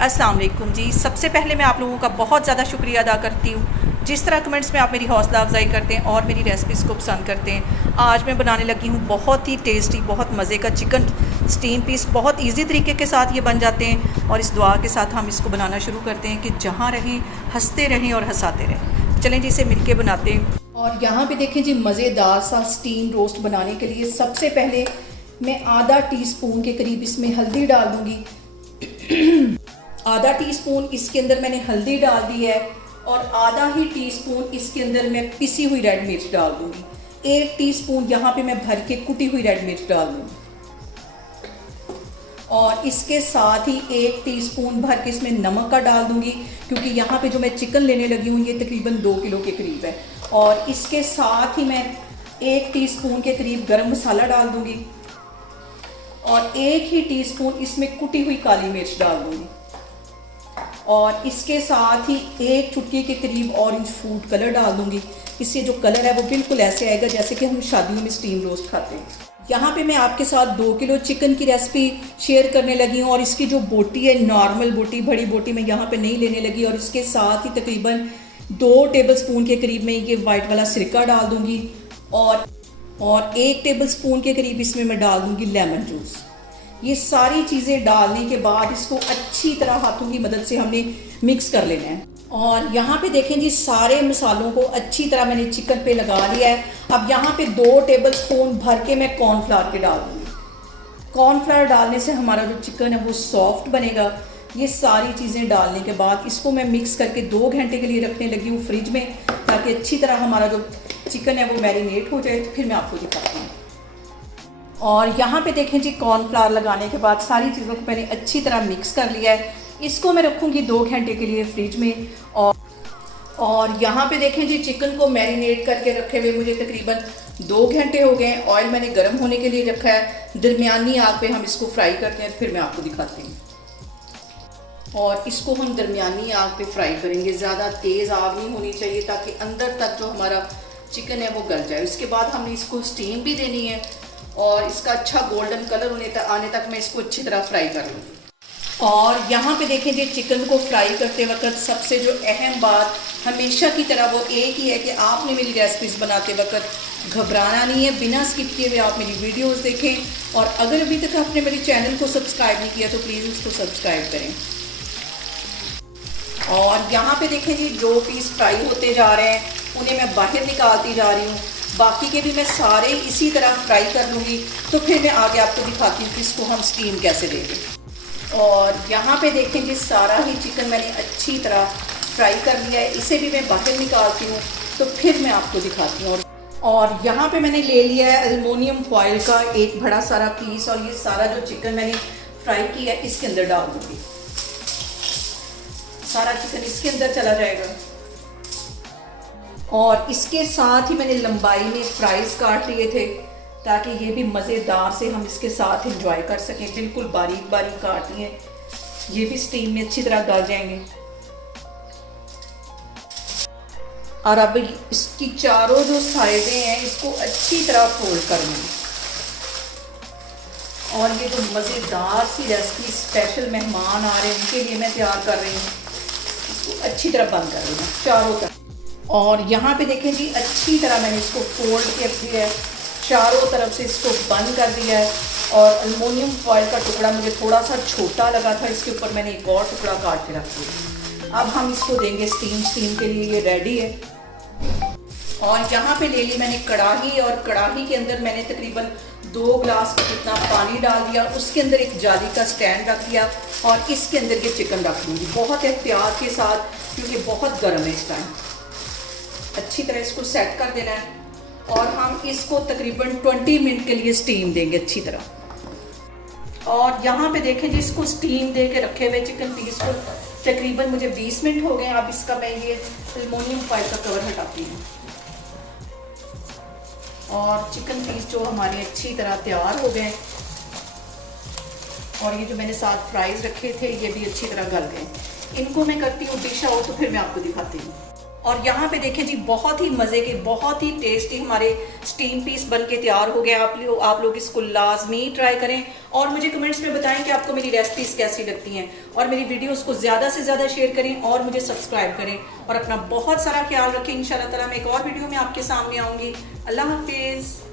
अस्सलाम वालेकुम जी। सबसे पहले मैं आप लोगों का बहुत ज़्यादा शुक्रिया अदा करती हूँ जिस तरह कमेंट्स में आप मेरी हौसला अफजाई करते हैं और मेरी रेसिपीज़ को पसंद करते हैं। आज मैं बनाने लगी हूँ बहुत ही टेस्टी, बहुत मज़े का चिकन स्टीम पीस। बहुत इजी तरीके के साथ ये बन जाते हैं और इस दुआ के साथ हम इसको बनाना शुरू करते हैं कि जहाँ रहें हंसते रहें और हंसाते रहें। चलें जी, इसे मिलके बनाते हैं। और यहाँ पे देखें जी, मज़ेदार सा स्टीम रोस्ट बनाने के लिए सबसे पहले मैं आधा टीस्पून के करीब इसमें हल्दी डाल दूँगी। आधा टीस्पून इसके अंदर मैंने हल्दी डाल दी है और आधा ही टीस्पून इसके अंदर मैं पिसी हुई रेड मिर्च डाल दूंगी। 1 टीस्पून यहाँ पे मैं भर के कुटी हुई रेड मिर्च डाल दूंगी और इसके साथ ही 1 टीस्पून भर के इसमें नमक का डाल दूंगी, क्योंकि यहाँ पे जो मैं चिकन लेने लगी हूँ ये तकरीबन 2 किलो के करीब है। और इसके साथ ही मैं 1 टीस्पून के करीब गरम मसाला डाल दूंगी और 1 ही टीस्पून इसमें कुटी हुई काली मिर्च डाल दूंगी और इसके साथ ही 1 चुटकी के करीब ऑरेंज फूड कलर डाल दूंगी। इससे जो कलर है वो बिल्कुल ऐसे आएगा जैसे कि हम शादियों में स्टीम रोस्ट खाते हैं। यहाँ पे मैं आपके साथ 2 किलो चिकन की रेसिपी शेयर करने लगी हूँ और इसकी जो बोटी है, नॉर्मल बोटी, बड़ी बोटी मैं यहाँ पे नहीं लेने लगी। और इसके साथ ही तकरीबन 2 टेबलस्पून के करीब मैं ये वाइट वाला सिरका डाल दूंगी और 1 टेबलस्पून के करीब इसमें मैं डाल दूंगी लेमन जूस। ये सारी चीज़ें डालने के बाद इसको अच्छी तरह हाथों की मदद से हमने मिक्स कर लेना है। और यहाँ पे देखें जी, सारे मसालों को अच्छी तरह मैंने चिकन पे लगा लिया है। अब यहाँ पे 2 टेबलस्पून भर के मैं कॉर्नफ्लावर के डाल दूँगी। कॉर्नफ्लावर डालने से हमारा जो चिकन है वो सॉफ्ट बनेगा। ये सारी चीज़ें डालने के बाद इसको मैं मिक्स करके 2 घंटे के लिए रखने लगी हूँ फ्रिज में, ताकि अच्छी तरह हमारा जो चिकन है वो मैरिनेट हो जाए। तो फिर मैं आपको दिखाती हूँ। और यहाँ पे देखें जी, कॉर्नफ्लावर लगाने के बाद सारी चीज़ों को मैंने अच्छी तरह मिक्स कर लिया है। इसको मैं रखूँगी 2 घंटे के लिए फ्रिज में। और यहाँ पे देखें जी, चिकन को मैरिनेट करके रखे हुए मुझे तकरीबन 2 घंटे हो गए। ऑयल मैंने गर्म होने के लिए रखा है। दरमियानी आग पे हम इसको फ्राई करते हैं, फिर मैं आपको दिखाती हूँ। और इसको हम दरमियानी आग पे फ्राई करेंगे, ज़्यादा तेज़ आग नहीं होनी चाहिए ताकि अंदर तक जो हमारा चिकन है वो गल जाए। उसके बाद हमने इसको स्टीम भी देनी है और इसका अच्छा गोल्डन कलर आने तक मैं इसको अच्छी तरह फ्राई कर लूँगी। और यहाँ पे देखें जी, चिकन को फ्राई करते वक्त सबसे जो अहम बात हमेशा की तरह वो एक ही है कि आपने मेरी रेसिपीज़ बनाते वक्त घबराना नहीं है। बिना स्किप किए हुए आप मेरी वीडियोस देखें और अगर अभी तक आपने मेरे चैनल को सब्सक्राइब नहीं किया तो प्लीज़ उसको सब्सक्राइब करें। और यहाँ पे देखें जी, जो पीस फ्राई होते जा रहे हैं उन्हें मैं बाहर निकालती जा रही हूँ। बाकी के भी मैं सारे इसी तरह फ्राई कर लूँगी। तो फिर मैं आगे आपको दिखाती हूँ कि इसको हम स्टीम कैसे देंगे। और यहाँ पे देखें जी, सारा ही चिकन मैंने अच्छी तरह फ्राई कर लिया है। इसे भी मैं बाहर निकालती हूँ तो फिर मैं आपको दिखाती हूँ। और यहाँ पे मैंने ले लिया है एल्युमिनियम फॉयल का एक बड़ा सारा पीस और ये सारा जो चिकन मैंने फ्राई किया है इसके अंदर डाल दूँगी। सारा चिकन इसके अंदर चला जाएगा। और इसके साथ ही मैंने लंबाई में फ्राइज़ काट लिए थे ताकि ये भी मज़ेदार से हम इसके साथ एंजॉय कर सकें। बिल्कुल बारीक बारीक काट लिए, ये भी स्टीम में अच्छी तरह गल जाएंगे। और अब इसकी चारों जो साइडें हैं इसको अच्छी तरह फोल्ड कर लेंगे। और ये जो मज़ेदार सी रेसिपी स्पेशल मेहमान आ रहे हैं उनके लिए मैं तैयार कर रही हूँ। इसको अच्छी तरह बंद कर लेना चारों तरफ। और यहाँ पे देखें जी, अच्छी तरह मैंने इसको फोल्ड कर दिया है, चारों तरफ से इसको बंद कर दिया है। और एल्युमिनियम फॉयल का टुकड़ा मुझे थोड़ा सा छोटा लगा था, इसके ऊपर मैंने एक और टुकड़ा काट के रख दिया। अब हम इसको देंगे स्टीम के लिए। ये रेडी है। और यहाँ पे ले ली मैंने कढ़ाई और कढ़ाई के अंदर मैंने तकरीबन 2 गिलास जितना पानी डाल दिया। उसके अंदर एक जाली का स्टैंड रख दिया और इसके अंदर ये चिकन रख दूँगी बहुत एहतियात के साथ, क्योंकि बहुत गर्म है इस टाइम। अच्छी तरह इसको सेट कर देना है और हम इसको तकरीबन 20 मिनट के लिए स्टीम देंगे अच्छी तरह। और यहाँ पे देखें जी, इसको स्टीम दे के रखे हुए चिकन पीस को तकरीबन मुझे 20 मिनट हो गए। अब इसका मैं ये एल्युमिनियम फॉयल का कवर हटाती हूँ। और चिकन पीस जो हमारे अच्छी तरह तैयार हो गए और ये जो मैंने साथ फ्राइज रखे थे ये भी अच्छी तरह गल गए। इनको मैं करती हूँ डिश आउट, तो फिर मैं आपको दिखाती हूँ। और यहाँ पे देखें जी, बहुत ही मज़े के, बहुत ही टेस्टी हमारे स्टीम पीस बन के तैयार हो गए। आप लोग इसको लाजमी ट्राई करें और मुझे कमेंट्स में बताएं कि आपको मेरी रेसिपीज़ कैसी लगती हैं, और मेरी वीडियोस को ज़्यादा से ज़्यादा शेयर करें और मुझे सब्सक्राइब करें, और अपना बहुत सारा ख्याल रखें। इंशाल्लाह ताला मैं एक और वीडियो में आपके सामने आऊँगी। अल्लाह हाफिज़।